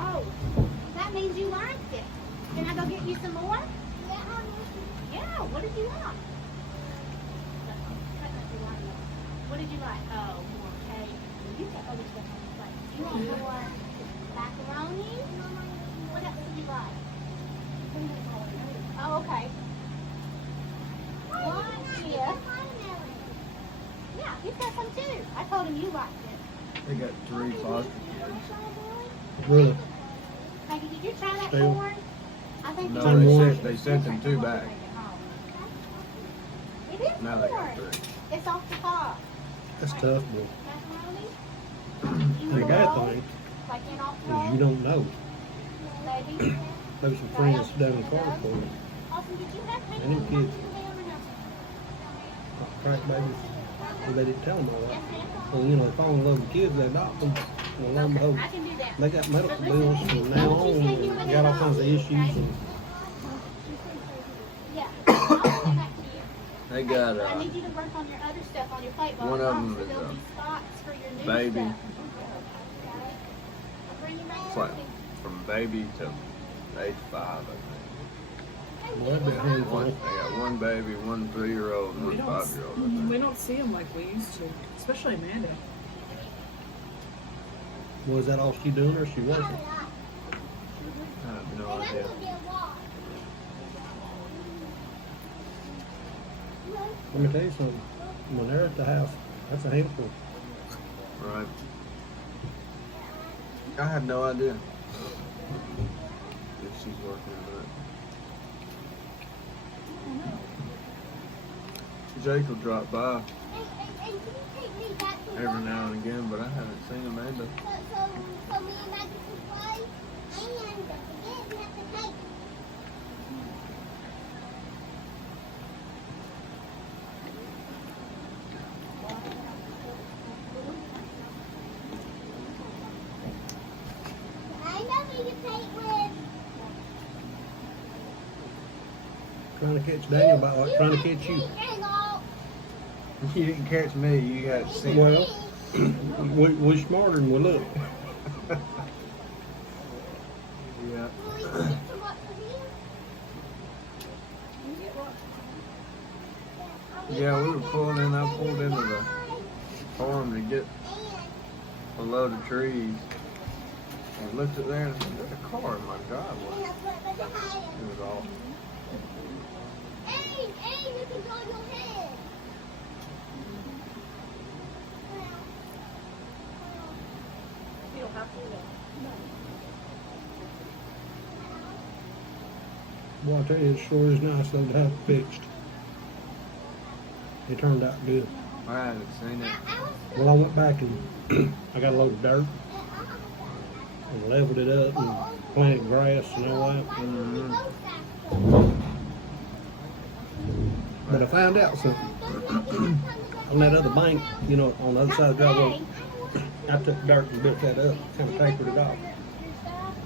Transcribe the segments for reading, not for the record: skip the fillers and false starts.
Oh, that means you liked it. Can I go get you some more? Yeah, what did you want? What did you like? Oh, more cake. You got other stuff on the plate. You want more macaroni? What else did you like? Oh, okay. One here. Yeah, he's got some too. I told him you liked it. They got 3 foster kids. Really? Maggie, did you try that Still. corn? I think No, you they sent them 2 back. It is Now they corn. got 3. It's off the cob. That's tough, Macaroni? but the bad thing Like in off the is you don't know. Baby? There's some friends down in Clarksville, Austin, did you have and them kids, crack babies, well, they didn't tell them all that. Well, you know, they fall in love with kids, they adopt them. Well, lo and behold, I can do that. they got medical bills from now on, and got all kinds of issues. And Yeah. I'll send that to you. They got I need you to work on your other stuff on your plate. one of them is, There'll be spots for your new baby. stuff. I'll bring you back It's like everything. from baby to age 5, I think. well, that'd be a handful. They got 1 baby, 1 3-year-old, and 1 We don't, 5-year-old, I think. we don't see them like we used to, especially Amanda. Was that all she doing, or she working? I have no idea. Let me tell you something. When they're at the house, that's a handful. Right. I have no idea if she's working or not. Jake will drop by every now and again, but I haven't seen Amanda. Trying to catch Daniel about like trying to catch you. You didn't catch me, you got to see me. Well, we're smarter than we look. Yeah. Yeah, we were pulling in. I pulled into the farm to get a load of trees and looked at there and said, there's a car in my driveway. It was awful. You don't have to do that. Well, I tell you, it sure is nice though to have it fixed. It turned out good. I haven't seen it. Well, I went back and I got a load of dirt and leveled it up and planted grass and all that. Mm-hmm. But I found out something. On that other bank, you know, on the other side of the driveway, I took dirt and built that up, kind of tapered it off.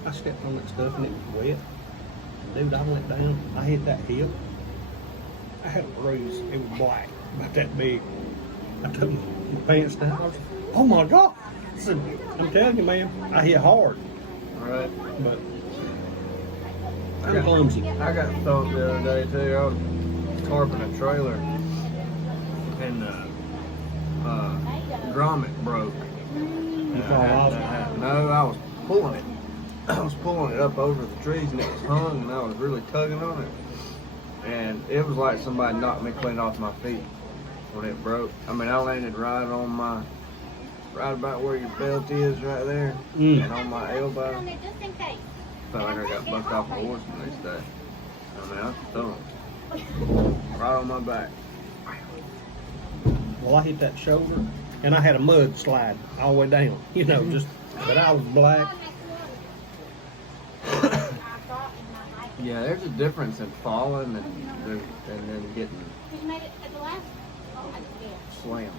I stepped on that stuff and it was wet. Dude, I went down, I hit that hill. I had a bruise, it was black, about that big. I took my pants down, I was, oh my God. I said, I'm telling you, man, I hit hard, All right. but I'm clumsy. I got thumped the other day too. I was tarping a trailer and the grommet broke. You And fall I had off? to no, I was pulling it. I was pulling it up over the trees and it was hung and I was really tugging on it. And it was like somebody knocked me clean off my feet when it broke. I mean, I landed right on right about where your belt is right there and on my elbow. Just in case. Felt like I got bucked off a horse the next day. I mean, I was thumped. Right on my back. Well, I hit that shoulder and I had a mud slide all the way down, you know, just, but I was black. Yeah, there's a difference in falling and then getting You made it at the last. Oh, I did. slammed.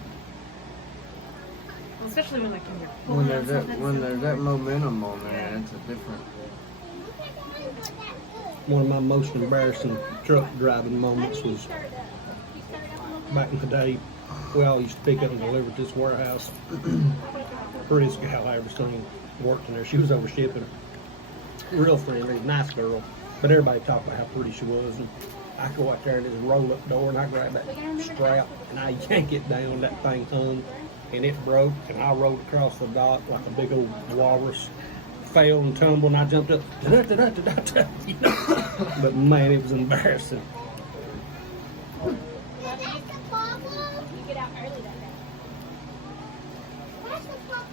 Especially when like when you're When pulling there's on that something. momentum on there, it's a different. One of my most embarrassing truck driving moments was back in the day. We all used to pick up and deliver at this warehouse. prettiest gal I ever seen working there. She was over shipping. Real friendly, nice girl. But everybody talked about how pretty she was. And I go out there and there's a roll up door and I grab that strap and I yank it down. That thing hung and it broke and I rolled across the dock like a big old walrus. Fell and tumbled and I jumped up. Da-da-da-da-da-da, you know? But man, it was embarrassing. You get out early that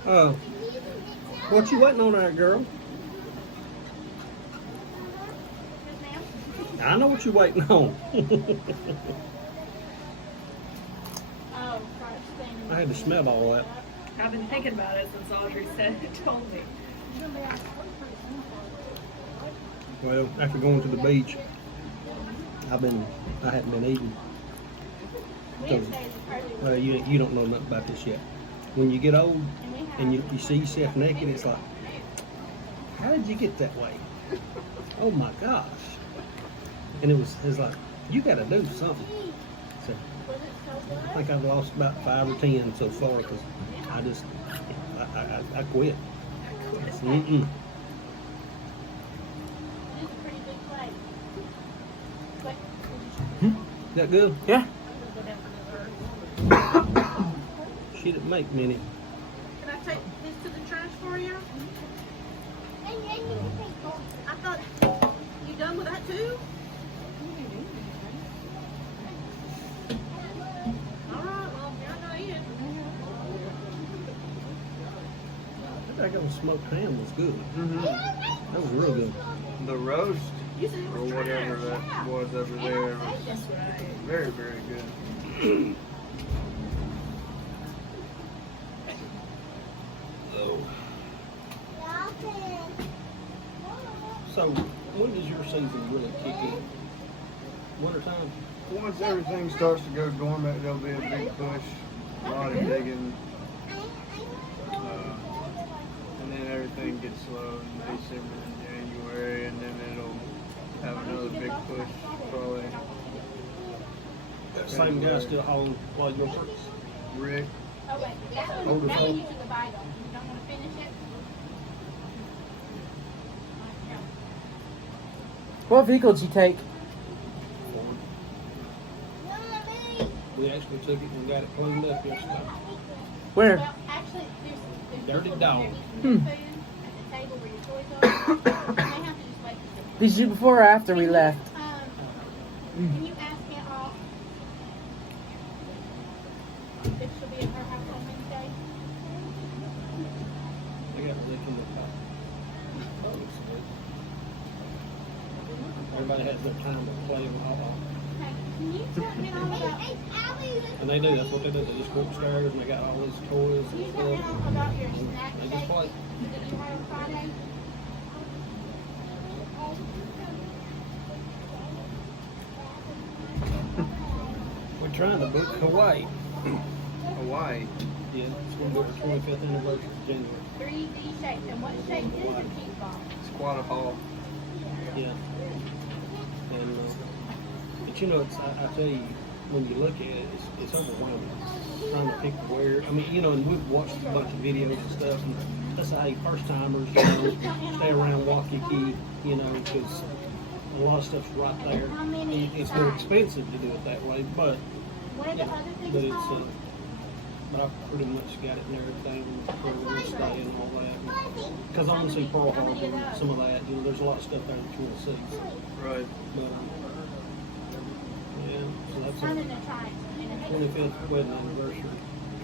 day. What you waiting on there, girl? Yes, ma'am. I know what you waiting on. Oh, right. I had to smell all that. I've been thinking about it since Audrey said it, told me. Well, after going to the beach, I hadn't been eating. Well, you don't know nothing about this yet. When you get old and you see yourself naked, it's like, how did you get that way? Oh my gosh! And it's like, you got to do something. So I think I've lost about 5 or 10 so far because I quit. Mm-mm. Is that good? Yeah. She didn't make many. Can I take this to the trash for you? I thought you done with that too? All right, well, you're not gonna eat it. That daggone smoked ham was good. Mm-hmm. That was real good. The roast You said it or was whatever trash. that was over there was That's right. very, very good. So, when does your season really kick in? Wintertime? Once everything starts to go dormant, there'll be a big push, a lot of digging, and then everything gets slow in December and January, and then it'll have another big push probably. That same guy still hauling while you're working? Rick, Oh, wait. That Older one folk. you took a bite of. You don't want to finish it? What vehicle did you take? We actually took it and got it cleaned up yesterday. Where? Well, actually, there's Dirty people dog. there eating food at the table where your toys are. You may have to just wait for them. Did you before or after we left? Can you ask Aunt Ross if she'll be at her house on Wednesday? They got a lick in the top. Oh, it's good. Everybody has their time to play with all. Okay. Can you tell me all about? And they do, that's what they do. They just go upstairs and they got all these toys Can you and tell me stuff. all about your snack They shake just play. that you had on Friday? We're trying to book Hawaii. Hawaii. Yeah, it's going to be our 25th anniversary in January. 3D shapes. And what shape is your pink ball? Squatta Hall. Yeah. And, but you know, it's, I tell you, when you look at it, it's overwhelming. Trying to pick where, I mean, you know, and we've watched a bunch of videos and stuff, and that's how first timers, you know, stay around Waikiki, you know, because a lot of stuff's right there. How many And it's more expensive to do it that way, but, What are the other but things it's, called? but I've pretty much got it and everything, where we're gonna stay and all that. Because I want to see Pearl Harbor and some of that, you know, there's a lot of stuff there that you want to see. Right. But, yeah, so that's Turn a in a triangle. 25th wedding anniversary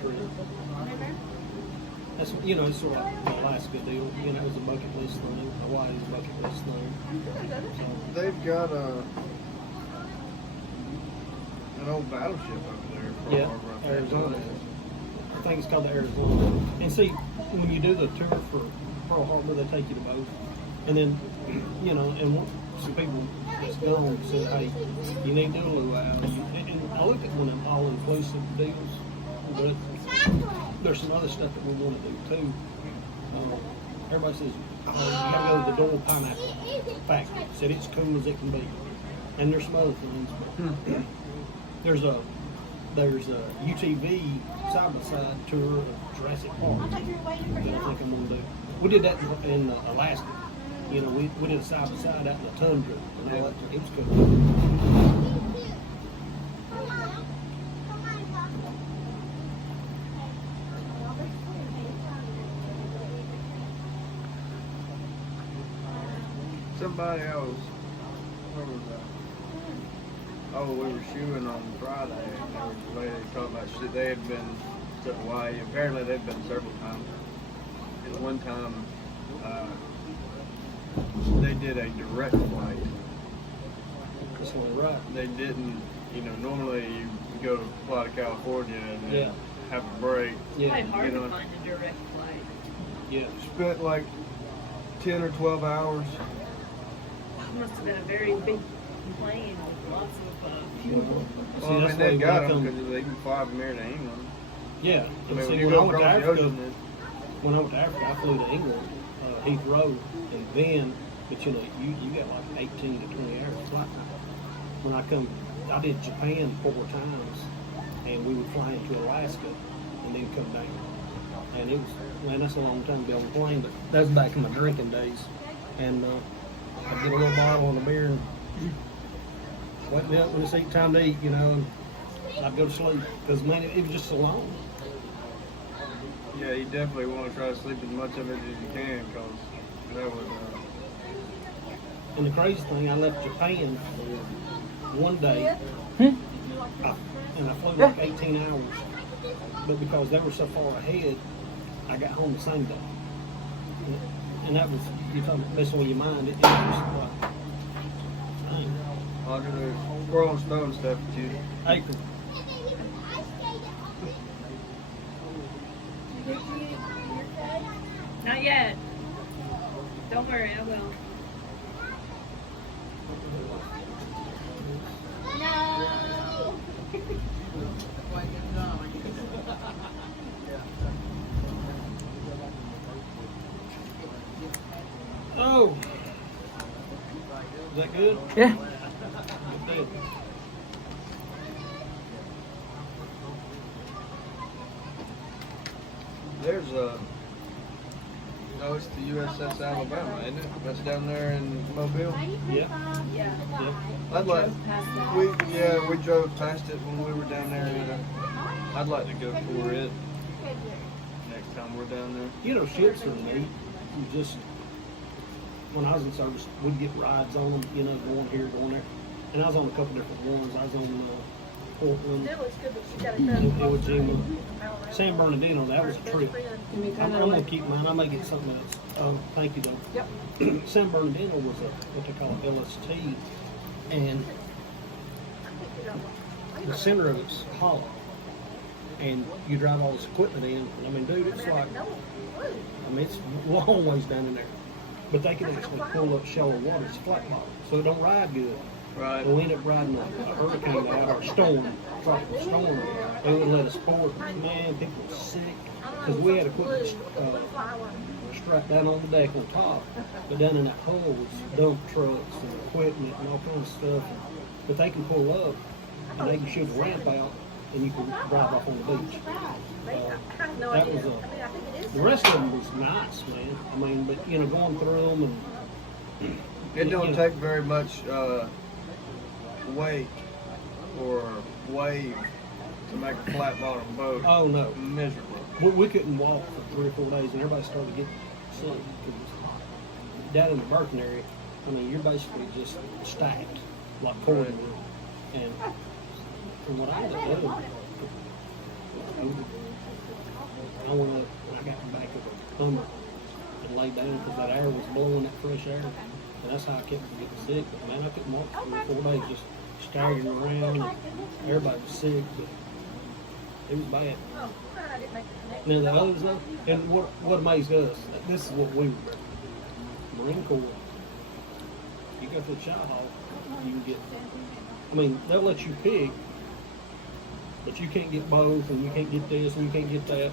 trip. Remember? That's, you know, it's sort of like the Alaska deal. You know, it was a bucket list thing. Hawaii's a bucket list thing. So, They've got an old battleship over there. Pearl yeah, Harbor, I think. Arizona. I think it's called the Arizona. And see, when you do the tour for Pearl Harbor, they take you to both. And then, you know, and some people that's gone said, hey, you need to do a luau. And I look at one of them all-inclusive deals, but there's some other stuff that we want to do too. Everybody says, you gotta go to the Doyle Pineapple Factory. Said it's cool as it can be. And there's some other things, but there's a there's a UTV side-by-side tour of Jurassic Park I thought you were waiting for that I him. think I'm gonna do. We did that in Alaska. You know, we did a side-by-side out in the tundra and all that. It was cool. Somebody else, where was that? Oh, we were shooting on Friday, and there was a lady talking about shit. They had been to Hawaii. Apparently, they'd been several times. And one time, they did a direct flight. That's only right. They didn't, you know, normally you go to fly to California and then Yeah. have a break. Yeah, Probably hard You know, to find a direct flight. yeah. spent like 10 or 12 hours. It must have been a very big plane with lots of fuel. See, Well, I that's mean, they why got when I them come- because they can fly from here to England. Yeah. I And mean, see, when you when I go went to across the Africa, ocean, when I went to Africa, I flew to England, Heathrow, and then, but you know, you got like 18 to 20 hours flight time. When I did Japan 4 times, and we would fly into Alaska, and then come down. And it was, man, that's a long time to be on a plane, but that was back in my drinking days. And I'd get a little bottle and a beer, and wake me up when it's time to eat, you know, and I'd go to sleep. Because, man, it was just so long. yeah, you definitely want to try to sleep as much of it as you can because that would. And the crazy thing, I left Japan one day, and I flew like 18 hours. But because they were so far ahead, I got home the same day. And that was, you talking about messing with your mind, it was just like, dang. Audrey, there's Rolling Stone stuff that you. April. Not yet. Don't worry, I will. No. Oh! Is that good? Yeah. Good. There's a. No, it's the USS Alabama, isn't it? That's down there in Mobile. Yeah. Yeah. I'd like. Drove past that. We drove past it when we were down there. I'd like to go tour it next time we're down there. You know, ships are neat. You just, when I was in service, we'd get rides on them, you know, going here, going there. And I was on a couple different ones. I was on Portland, It looks good, but you gotta Iwo Jima, San Bernardino. That was a trip. I'm gonna keep mine. I may get something else. Oh, thank you, though. Yep. San Bernardino was a what they call a LST, and the center of it's hollow, and you drive all this equipment in. I mean, dude, it's like, I mean, it's long ways down in there, but they can actually pull up shallow water. It's flat bottom, so it don't ride good. Right. We'll end up riding a hurricane out or a storm, tropical storm. They wouldn't let us board. Man, people were sick because we had equipment strapped down on the deck on top, but down in that hole was dump trucks and equipment and all kinds of stuff. But they can pull up and they can shoot a ramp out and you can drive off on the beach. That was the rest of them was nice, man. I mean, but you know, going through them and It don't you know, take very much weight or wave to make a flat bottom boat oh no, miserable. we couldn't walk for 3 or 4 days, and everybody started getting sick. 'Cause down in the berthing area, I mean, you're basically just stacked like cordwood. And from what I ended up doing, I went up and I got in the back of a Hummer and laid down because that air was blowing, that fresh air, and that's how I kept from getting sick. But man, I couldn't walk for 3 or 4 days, just staggering around. And everybody was sick, but it was bad. Now the others though, and what amazed us, this is what we were, Marine Corps, you go to the chow hall, you can get, I mean, they'll let you pick, but you can't get both, and you can't get this, and you can't get that.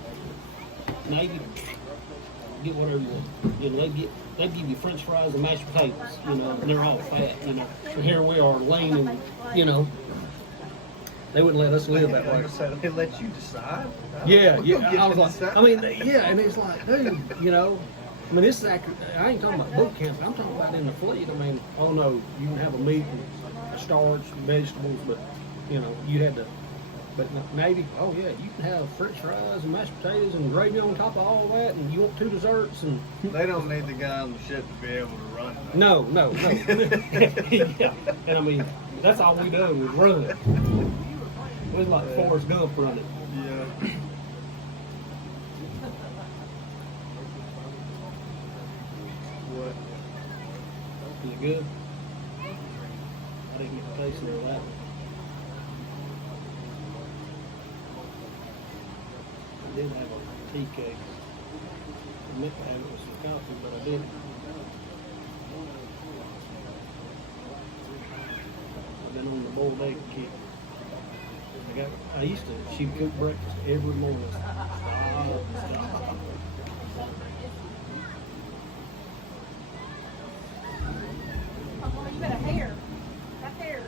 Navy, get whatever you want. You know, they give you French fries and mashed potatoes, you know, and they're all fat, you know. And here we are lean and, you know, They wouldn't let us live that way. They let you decide. Yeah, We'll yeah. get I to was decide. like, I mean, yeah, and it's like, dude, you know, I mean, this is accurate. I ain't talking about boot camp. I'm talking about in the fleet. I mean, oh no, you can have a meat and a starch and vegetables, but you know, you had to. But Navy, oh yeah, you can have French fries and mashed potatoes and gravy on top of all that, and you want 2 desserts and. They don't need the guy on the ship to be able to run. Though. No. Yeah, and I mean, that's all we do was run it. It was like Forrest Gump running. Yeah. What? Is it good? I didn't get the taste of that. I did have a tea cake. I meant to have it with some coffee, but I didn't. I've been on the boiled egg kick. I used to, she'd cook breakfast every morning. Stop. Oh, you got a hair. That hair.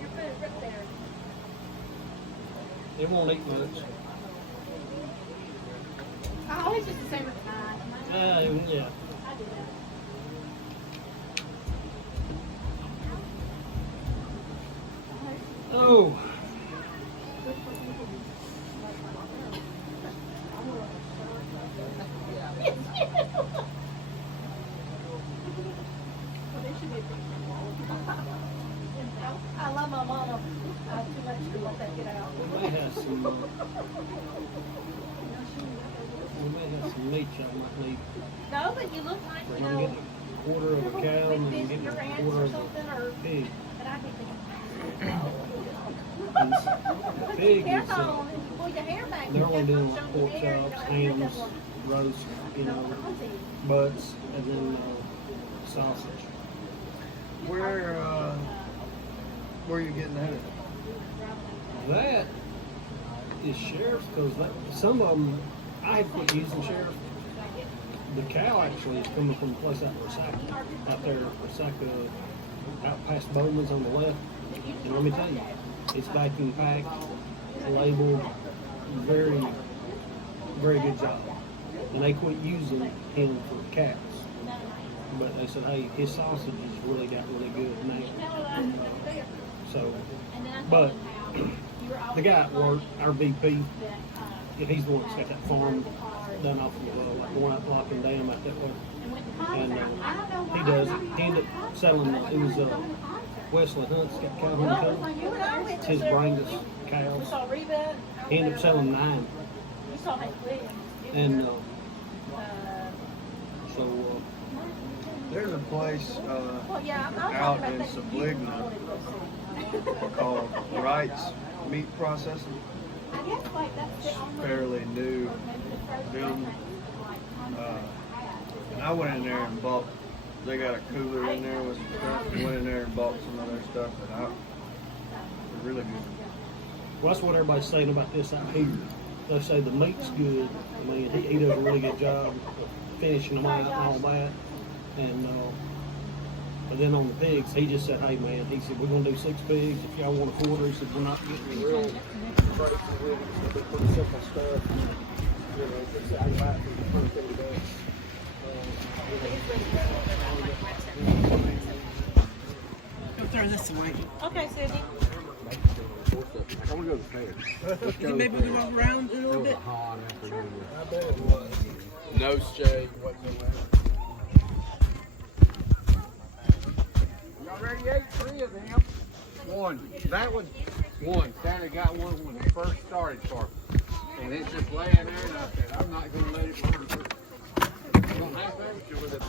Your foot is right there. It won't eat much. Oh, it's just the same with mine. Yeah. I do that. Oh. I love my mama too much to let that get out. We may have some meat y'all might need. No, but you look like, you I'm know, getting a quarter of a cow and big I'm fish in getting your a hands quarter or of something, a or, pig. but I think And the pig hair is, on and you pull your hair back. they're only you doing just like show pork your hair, chops, you know, hams, roast, you know, butts, and then sausage. Where are you getting that? That is sheriff's because some of them, I had quit using sheriff. The cow actually is coming from a place out in Resaca, out there, Resaca, out past Bowman's on the left. And let me tell you, it's vacuum packed, labeled, very, very good job. And they quit using him for cows. But they said, hey, his sausage has really got really good now. So, but the guy at work, our VP, he's the one that's got that farm done off of like the one up Locking Dam out that way. And he does it. He ended up selling, it was Wesley Hunt's got Calhoun Co. It's his Brangus cows. He ended up selling 9. And so, There's a place out in Subligna called Wright's Meat Processing. It's fairly new building. And I went in there and bought, they got a cooler in there with some stuff. I went in there and bought some of their stuff that was really good. well, that's what everybody's saying about this out here. They say the meat's good. I mean, he does a really good job of finishing them out and all that. And but then on the pigs, he just said, hey man, he said, we're going to do 6 pigs. If y'all want a quarter, he said, we're not getting real crazy with it. It'll be pretty simple stuff. You know, just out of that for $150. Go throw this away. Okay, Sydney. I want to go to the fair. Maybe we walk around a little bit. I bet it was. No shade whatsoever. Y'all already ate 3 of them. 1. That was 1. Santa got one when it first started for me. And it's just laying there and I said, I'm not going to let it burn. I'm going to have to with it.